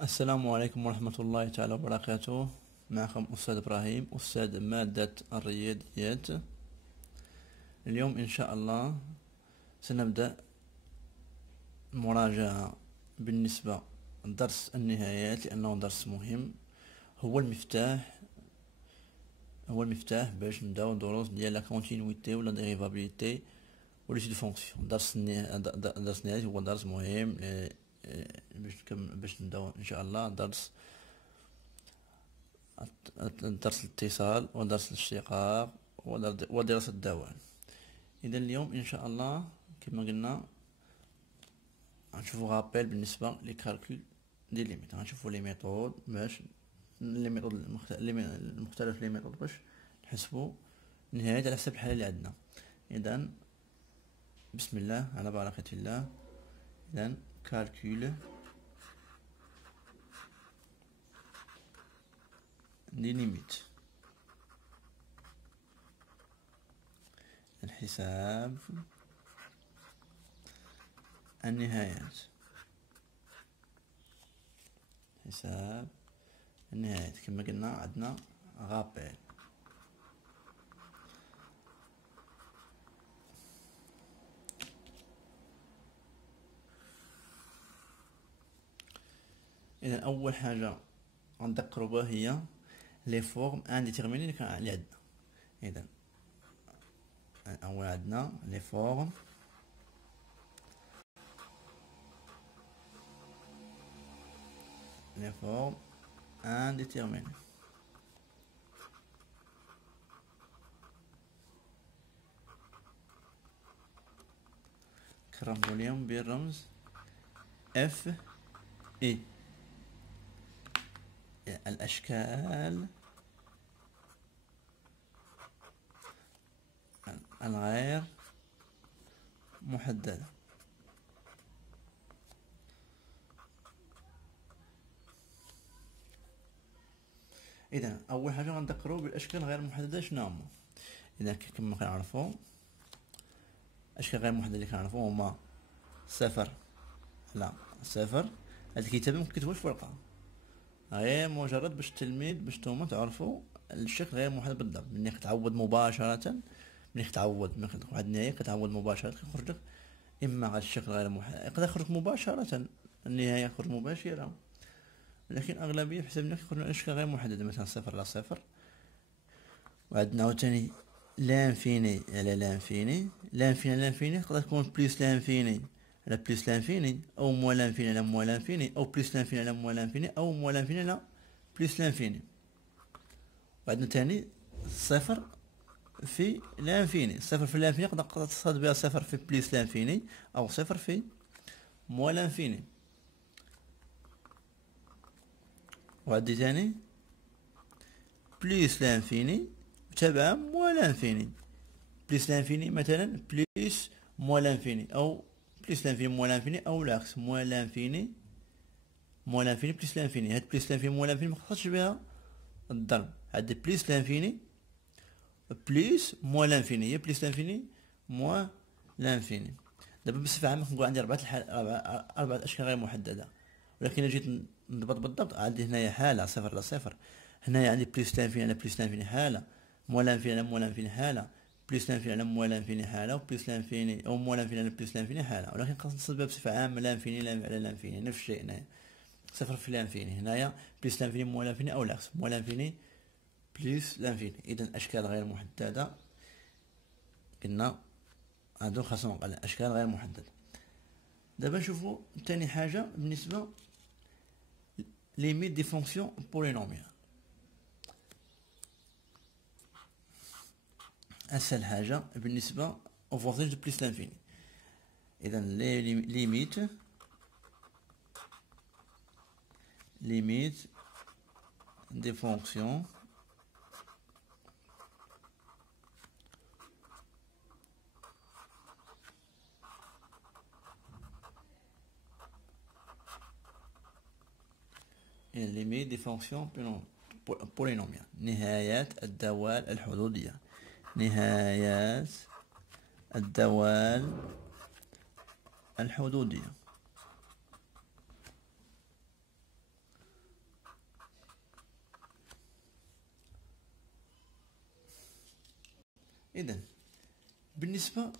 السلام عليكم ورحمة الله تعالى وبركاته. معكم أستاذ إبراهيم، أستاذ مادة الرياضيات. اليوم إن شاء الله سنبدأ المراجعة بالنسبة لدرس النهايات، لأنه درس مهم، هو المفتاح باش نبداو دروس ديال لا كونتينيتي ولا ديريفابيليتي وليس دو فونكسيون. درس النهايات هو درس مهم باش نبداو ان شاء الله درس الاتصال ودرس الاشتقاق ودراسة الدوال. اذا اليوم ان شاء الله كما قلنا غنشوفو غابيل بالنسبه لكالكول دي ليميت. غنشوفو لي ميثود باش المختلف لي ميثود باش نحسبو النهايات على حسب الحاله اللي عندنا. اذا بسم الله على بركة الله. اذا كالكول دي ليميت، الحساب النهايات، حساب النهايات كما قلنا عندنا غابيل. اذا اول حاجه غنذكروا بها هي لي فورم انديتيرميني اللي عندنا. اذا اول عندنا لي فورم انديتيرميني. كرمزوا اليوم بالرمز اف اي. الاشكال الغير محددة. اذا اول حاجه غنذكروا بالاشكال غير محدده شنو هما. اذا كما كنعرفوا الاشكال غير محدده اللي كنعرفوا هما صفر على صفر. هاد الكتابه مكتبوش في ورقه، غير مجرد باش التلميذ باش نتوما تعرفوا الشكل غير محدد بالضبط. ملي كتعوض مباشره، ملي كتعوض من واحد النهايه كتعوض مباشره كيخرج لك اما على الشكل غير محدد، يقدر يخرج مباشره النهايه يخرج مباشره، لكن اغلبيه بحسب لك يخرج اشكال غير محدده، مثلا صفر على صفر. وعندنا عاوتاني لانفيني على لانفيني. لانفيني على لانفيني تقدر تكون بليس لانفيني على بليس لانفيني، او موان لانفيني على موان لانفيني، او بليس لانفيني على موان لانفيني، او موان لانفيني على بليس لانفيني. وعندنا تاني صفر في لانفيني. صفر في لانفيني تقدر تصاد بها صفر في بليس لانفيني، او صفر في موان لانفيني. وعندي تاني بليس لانفيني تبع موان لانفيني. بليس لانفيني مثلا بليس موان لانفيني، او بليس لانفيني موان لانفيني، او العكس موان لانفيني بليس لانفيني. هاد بليس لانفيني موان لانفيني مخصصش بها الضرب. هاد بليس لانفيني بليس موان لانفيني هي بليس لانفيني موان لانفيني. دابا بصفة عامة كنقول عندي أربعة أشكال غير محددة، ولكن جيت نضبط بالضبط عندي هنايا حالة صفر على صفر، هنايا عندي بليس لانفيني على بليس لانفيني حالة، موان لانفيني على موان لانفيني حالة، بليس لانفيني على موان لانفيني حالة، وبليس لانفيني أو موان لانفيني على بليس لانفيني حالة. ولكن خاص نصدبها بصفة عامة لانفيني على لانفيني نفس الشيء. هنايا صفر في لانفيني، هنايا بليس لانفيني موان لانفيني، أو العكس موان لانفيني بليس لانفيني. إذا أشكال غير محددة قلنا هادو خاصهم أشكال غير محددة. دابا نشوفو تاني حاجة بالنسبة ليميت دي فونكسيون بولينوميال. أسهل حاجة بالنسبة أو فولتاج دو بليس لانفيني. إذا ليميت دي فونكسيون ليميت دي فونكسيون بولينوميال، نهايات الدوال الحدودية. نهايات الدوال الحدودية. إذا بالنسبة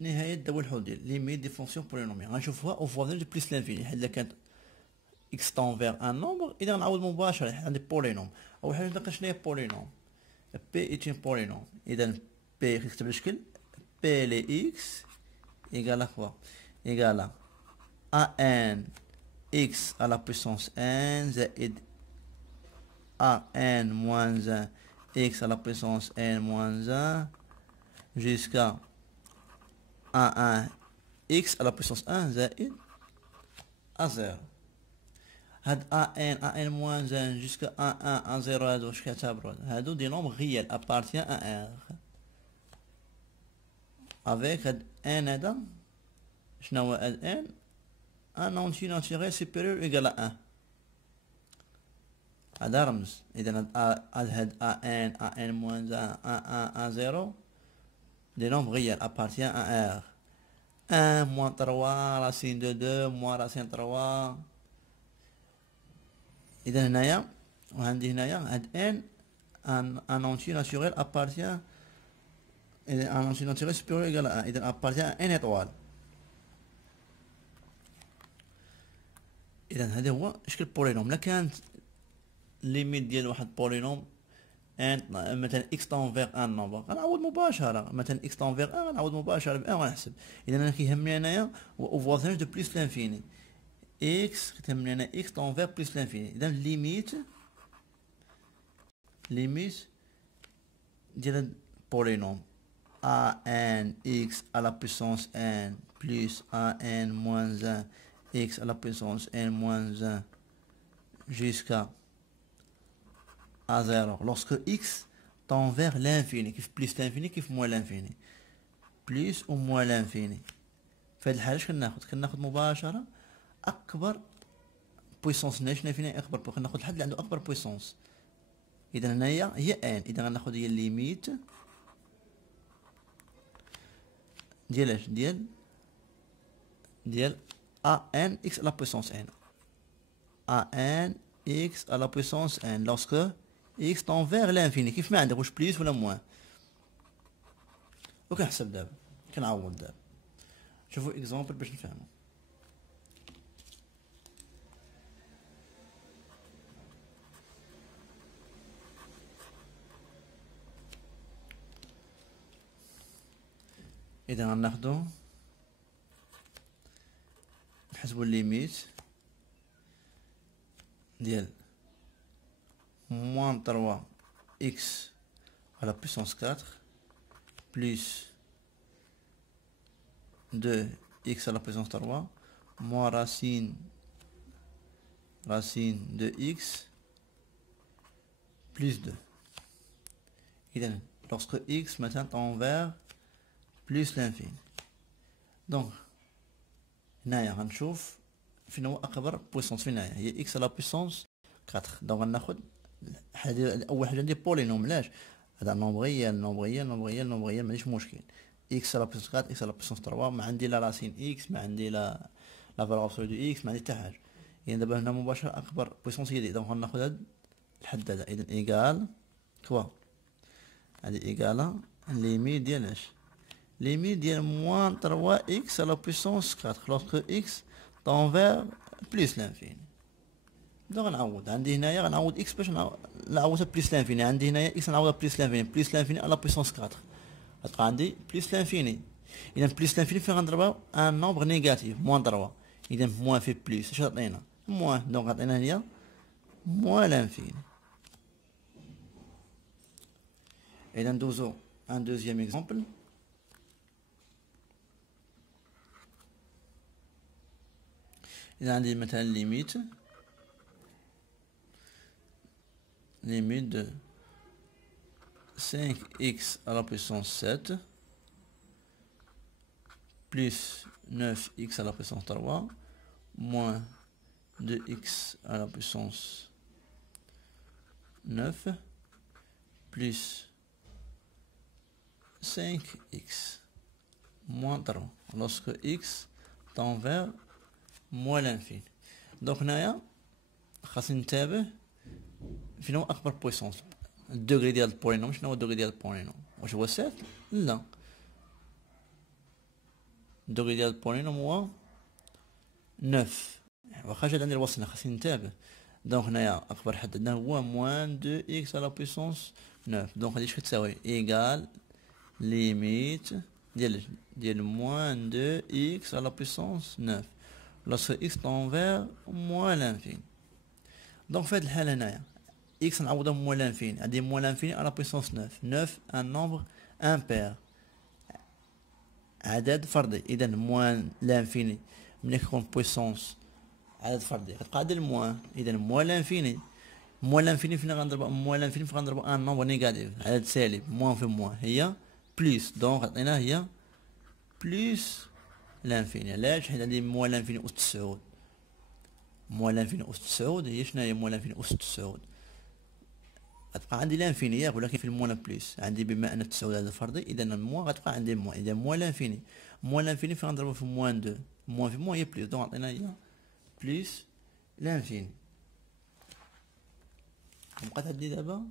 نهاية الدوال الحدود ديال ليميت دي فونكسيون بولينوميال غنشوفوها أو فوازون دو بليس لانفيني، حيت إلا كانت إكس تنفيغ أن نومبر إذا غنعوض مباشرة حيت عندي بولينوم. أول حاجة نلقى شناهي بولينوم، بي إيت إن بولينوم، إذا بي كتكتب الشكل بي لي إكس إيكال كوا إيكال أن إكس à la puissance n زائد an moins 1 x à la puissance n moins 1 jusqu'à a1 x à la puissance 1 زائد a0. هاد an moins 1 jusqu'à a1 a0 هادو واش كيعتبروا هادو دي نومبر غيال appartient à r avec هاد n هذا شنو هو هاد n un entier naturel supérieur égal à 1 هذا رمز. إذا هاد an moins 1 a0 des nombres réels appartient à R. 1 moins 3 racine de 2 moins racine 3. إذا هنايا وعندي هنايا هاد n un entier naturel appartient un entier naturel supérieur égal à 1 إذا appartient à n étoile. إذا هذا هو شكل بولينوم. لا كانت ليميت ديال واحد بولينوم ان مثلا اكس تنفيغ ان نومبر غنعوض مباشره، مثلا اكس تنفيغ ان غنعوض مباشره ب 1 غنحسب. اذا انا كيهمني انايا هو فوازوناج دو بليس لانفيني اكس كتهمني انا اكس تنفيغ بليس لانفيني. اذا ليميت ديال بولينوم a n x à la puissance n plus a n moins 1 x à la puissance n moins 1 jusqu'à A0 lorsque x tend vers l'infini. كيف بليس لانفيني كيف موان لانفيني، بليس و موان لانفيني. في هاد الحالة اش كناخد مباشرة أكبر بويسونس. هنا شنو فينا أكبر كناخد الحد اللي عنده أكبر بويسونس. إذا هنايا هي ان، إذا غناخد هي الليميت ديال اش ديال a n x à la puissance n a n x à la puissance n lorsque x tend vers l'infini. كيف ما عندك واش بليس ولا موان. وكنحسب دابا كنعوض دابا. شوفوا اكزامبل باش نفهمو. اذا غناخدو نحسبو الليميت ديال moins 3 x à la puissance 4 plus 2 x à la puissance 3 moins racine de x plus 2. إذا lorsque x maintenant tend vers plus l'infini. donc هنايا غنشوف فين هو أكبر بويسونس. فين هي x à la puissance 4. donc غناخد اول حاجه عندي بولينوم. علاش هذا نومبر ريال ماشي مشكل. اكس على بلس 4 اكس على بلس 3 ما عندي لا راسين اكس، ما عندي لا فالور ابسولو دو اكس، ما عندي حتى حاجه. يعني دابا هنا مباشره اكبر بويسونس هي دي. دونك غناخد هاد الحد هذا. اذا ايكال كوا هادي ايكالا ليميت ديال اش ليميت ديال موان 3 اكس على بلس 4 لوسكو اكس طون فير بلس لانفيني. دونك غنعوض عندي هنايا غنعوض اكس باش نعوضها بليس لانفيني. عندي هنايا اكس نعوضها بليس لانفيني على بويسونس 4 غتبقى عندي بليس لانفيني. اذا بليس لانفيني فين غنضربها ان نومبر نيجاتيف موان 3. اذا موان في بليس اش غتعطينا موان. دونك غتعطينا هي موان لانفيني. اذا ندوزو ان دوزيام اكزومبل. اذا عندي مثلا ليميت de 5x à la puissance 7 plus 9x à la puissance 3 moins 2x à la puissance 9 plus 5x moins 3 lorsque x tend vers moins l'infini. donc هنايا خاصني نتابع فين هو اكبر بويسونس. الدوغري ديال البولينوم شنو هو الدوغري ديال البولينوم واش هو 7 لا. الدوغي ديال البولينوم هو 9. واخا جات عندي الوصله خاصني نتابع. دونك هنايا اكبر حد عندنا هو موان 2 اكس على بويسونس 9. دونك هادي اش كتساوي ايغال ليميت ديال موان 2 اكس على بويسونس 9 lorsque x tend vers moins l'infini. دونك في هاد الحاله هنايا x نعوضها موان لانفيني، عندي موان لانفيني على بويسونس 9. 9 ان نومبر امبير، عدد فردي. اذا موان لانفيني ملي كيكون بويسونس عدد فردي كتبقى عندي الموان. اذا موان لانفيني، موان لانفيني فين غنضرب موان لانفيني فين غنضرب ان نومبر نيجاتيف عدد سالب. موان في موان هي بليس، دونك عطينا هي بليس لانفيني. علاش؟ حيت عندي موان لانفيني اس 9. موان لانفيني اس 9 هي شنو هي موان لانفيني اس 9؟ غتبقى عندي لانفيني ياك، ولكن في الموان بليس. عندي بما ان 9 هذا فردي، اذا الموان غتبقى عندي موان. اذا موان لانفيني، موان لانفيني فين غنضربو في موان 2. موان في موان هي بليس، دونك عطينا هي بليس لانفيني. بقات عندي دابا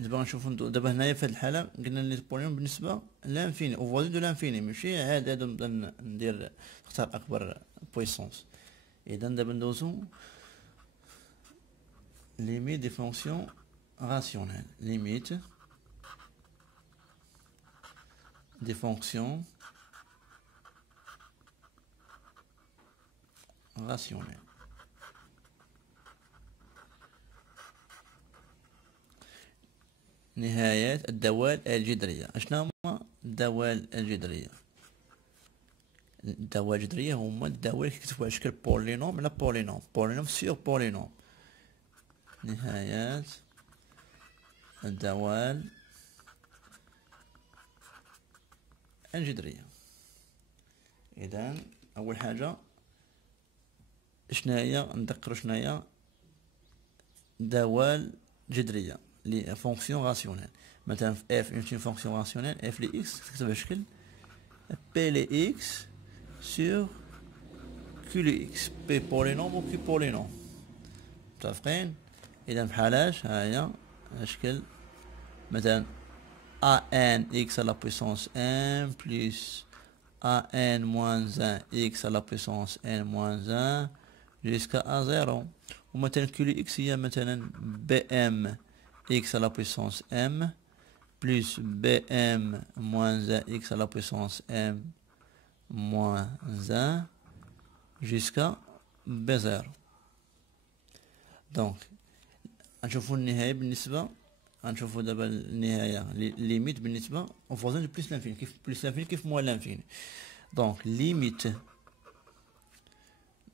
نشوفو دابا هنايا في هاد الحالة قلنا لي البولينوم بالنسبة لانفيني او فوالو دو لانفيني، ماشي عاد هادو نبدا ندير نختار اكبر بويسونس. اذا دابا ندوزو limite des fonctions rationnelles. Limite des fonctions rationnelles. نهايات الدوال الجذرية. اشنا هما الدوال الجذرية؟ الدوال الجذرية هما الدوال اللي كيكتبوا على شكل بولينوم على بولينوم، بولينوم سيغ بولينوم. نهايات الدوال الجذرية. إذا أول حاجة شناهي نذكرو شناهي دوال جذرية لي فونكسيون راسيونيل. مثلا في اف اون فونكسيون راسيونيل، اف لي اكس تكتب بشكل بي لي اكس سور كيو لي اكس، بي بولينوم و كيو بولينوم. متفقين؟ اذا بحالاش هاهي شكل مثلا a n x à la puissance n plus a n moins 1 x à la puissance n moins 1 jusqu'à a0. ومثلا q x هي مثلا bm x à la puissance m plus bm moins 1 x à la puissance m moins 1 jusqu'à b0. donc غنشوفو النهاية بالنسبة، غنشوفو دابا النهاية ليميت بالنسبة اون فونكسيون دو بليس لانفيني. كيف بليس لانفيني كيف موان لانفيني. دونك ليميت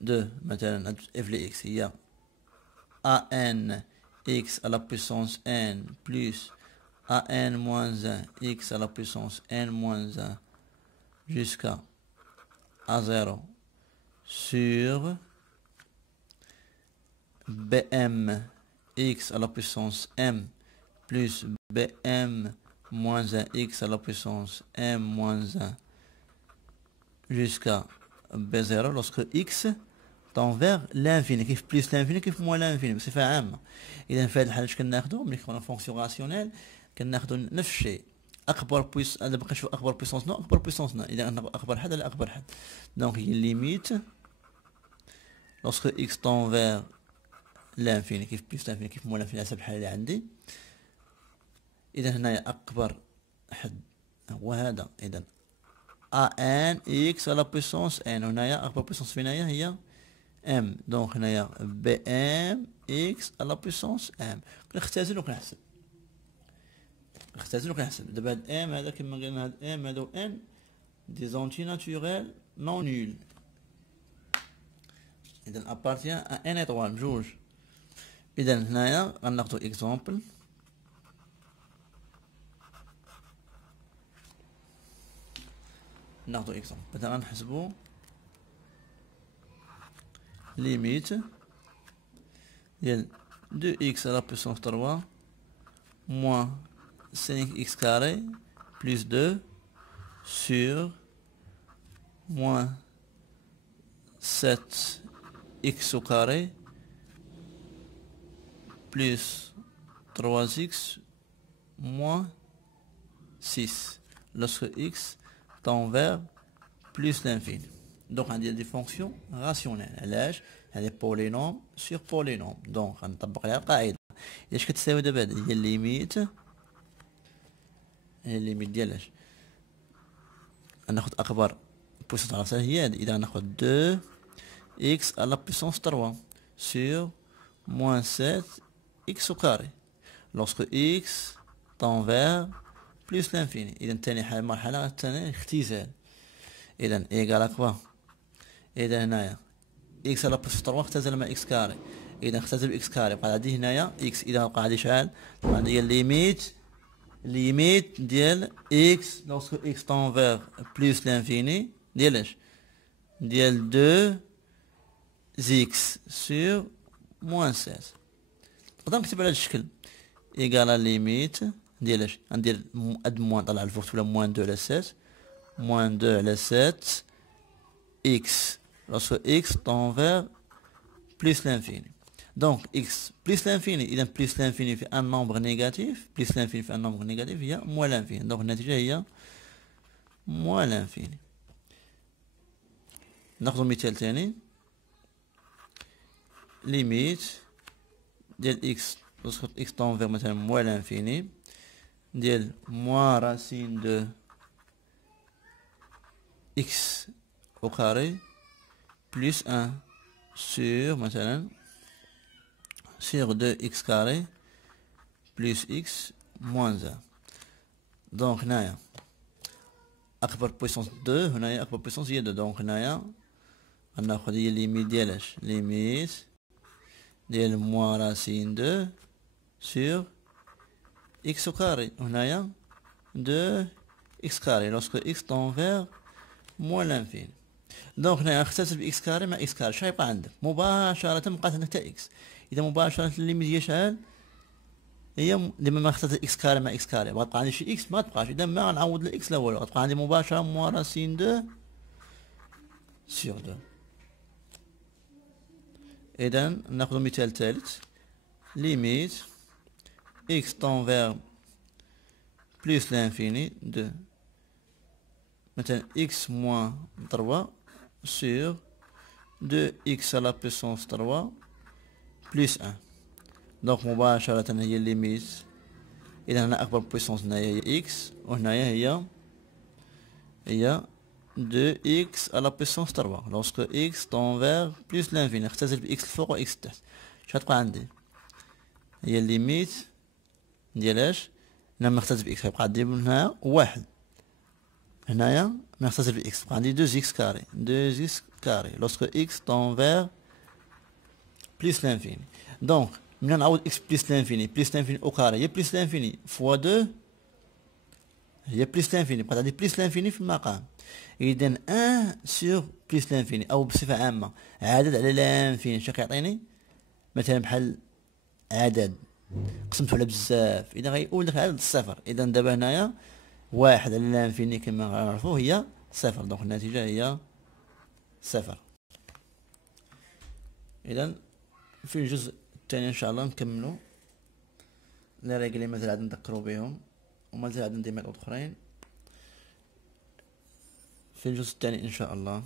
دو مثلا اف لي اكس هي a n x à la puissance n plus a n moins 1 x à la puissance n moins 1 jusqu'à a0 sur bm x à la puissance m plus bm moins 1 x à la puissance m moins 1 jusqu'à b0 lorsque x tend vers l'infini. كيف بليس لانفيني كيف موان لانفيني بصفة عامة. إذا في هاد الحالة اش كناخدو ملي كنكون فونكسيون راسيونيل كناخدو نفس الشيء. أكبر بويس أنا باقي نشوف أكبر بويسونس نو أكبر بويسونس نو. إذا أكبر حد على أكبر حد. دونك هي ليميت lorsque x tend vers l'infini كيف بليس لانفيني كيف موان لانفيني على حسب الحالة اللي عندي. إذا هنايا أكبر حد هو هذا. إذا a n x à la puissance n. هنايا أكبر بويسونس فين هي m. دونك هنايا bm x à la puissance m. كنختزل وكنحسب، نختزل وكنحسب. دابا هاد m هذا كما قلنا هاد m هادو n دي زونتي ناتوريل نون نول. إذا appartient à n étoile بجوج. إذا هنايا غناخدو اكزومبل. ناخدو اكزومبل مثلا غنحسبو limite ديال 2x à la puissance 3 moins 5x carré plus 2 sur moins 7x au carré plus 3x moins 6 lorsque x tend vers plus l'infini. Donc on a des fonctions rationnelles. علاش هذه polynôme sur polynôme. donc غنطبق عليها القاعده. اش كتساوي دابا هذه هي الليميت، ديال اش غناخد اكبر بويسونس على راسها هي هذه. اذا غناخد 2 x à la puissance 3 sur moins 7 x au carré lorsque x tend vers plus l'infini. اذا ثاني مرحله الثانيه اختزال. اذا ايكال اكوا، اذا هنايا x على بلس 3 اختزل مع x كاري. اذا اختزل ب x كاري بقى عندي هنايا x. اذا بقى عندي شحال؟ بقى عندي ليميت ديال x lorsque x tend vers plus l'infini ديال اش؟ ديال 2 x sur moins 16. نقدر نكتب على هذا الشكل ايكال ليميت ديال اش؟ غندير اد موان طلع الفوقت ولا موان 2 على 7 moins 2 على 7 x lorsque x tend vers plus l'infini. Donc x plus l'infini. إذا plus l'infini في un nombre négatif، plus l'infini في un nombre négatif هي moins l'infini. donc النتيجة هي moins l'infini. ناخذ مثال ثاني. limite ديال x lorsque x tend vers مثلا moins l'infini ديال moins racine de x au carré plus 1 sur مثلا sur 2x carré plus x moins 1. donc هنايا اكبر بويسونس 2 هنايا اكبر بويسونس هي 2. donc هنايا غناخد هي ليميت ديال اش؟ ليميت ديال moins racine 2 sur x au carré. هنايا 2 x carré lorsque x tend vers moins l'infini. donc هنا اختزل ب x كاري مع x كاري. شنو يبقى عندك؟ مباشرة بقات عندك تا x. إذا مباشرة الليميت هي شحال؟ هي لما ما اختزل x كاري مع x كاري بغتبقى عندي شي x ما تبقاش. إذا ما غنعوض ل x لا والو، غتبقى عندي مباشرة موان راسين 2 سيغ 2. إذا ناخذ مثال ثالث. ليميت x tend vers plus l'infini de مثلا x moins 3 sur 2x à la puissance 3 plus 1. donc مباشرة هي الليميت. إذا هنا أكبر بويسونس هنايا هي x وهنايا هي 2x à la puissance 3 lorsque x tend vers plus l'infini. اختزل ب x الفوق و x التحت. شنو غتبقى عندي؟ هي الليميت ديال اش؟ لما اختزل ب x غيبقى عندي هنا واحد. هنايا ما نختزل ب x بقى عندي 2x كاري 2x كاري lorsque x tend vers plus l'infini. donc من نعوض x plus l'infini au carré هي plus l'infini fois 2 هي plus l'infini. بقات عندي plus l'infini في المقام. إذا 1 sur plus l'infini أو بصفة عامة عدد على الانفيني شنو كيعطيني؟ مثلا بحال عدد قسمته على بزاف، إذا غيقول لك عدد الصفر. إذا دابا هنايا واحد على الانفيني كما غنعرفو هي صفر. دونك النتيجة هي صفر. إذا في الجزء الثاني إن شاء الله نكملو لي ريغل اللي مازال عاد نذكرو بهم ومازال عاد ندير ميثود أخرين في الجزء الثاني إن شاء الله.